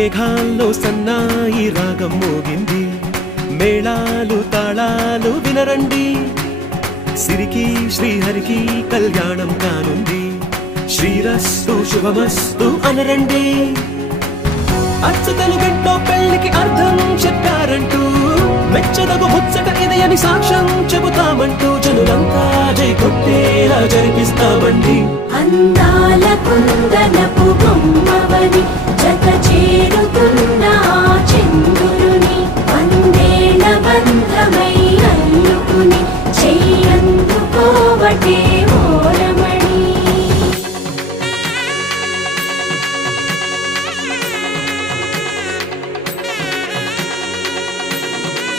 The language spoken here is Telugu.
మేఘాల్లో సన్నాయి రాగం మోగింది మేళాలు తాళాలు వినరండి సిరికి శ్రీహరికి కళ్యాణం కానుంది శ్రీరస్తు శుభమస్తు అనరండి అచ్చతలు గంటో పెళ్లికి అర్థం చెప్పారంటూ మెచ్చదగు ముచ్చట ఇదయని సాక్ష్యం చెబుతామంటూ జనులంతా జై కొట్టేలా జరిపిస్తామండి అందాల కుందనపు బొమ్మవని జత చేరుతున్న చంద్రుని వందేల బంధ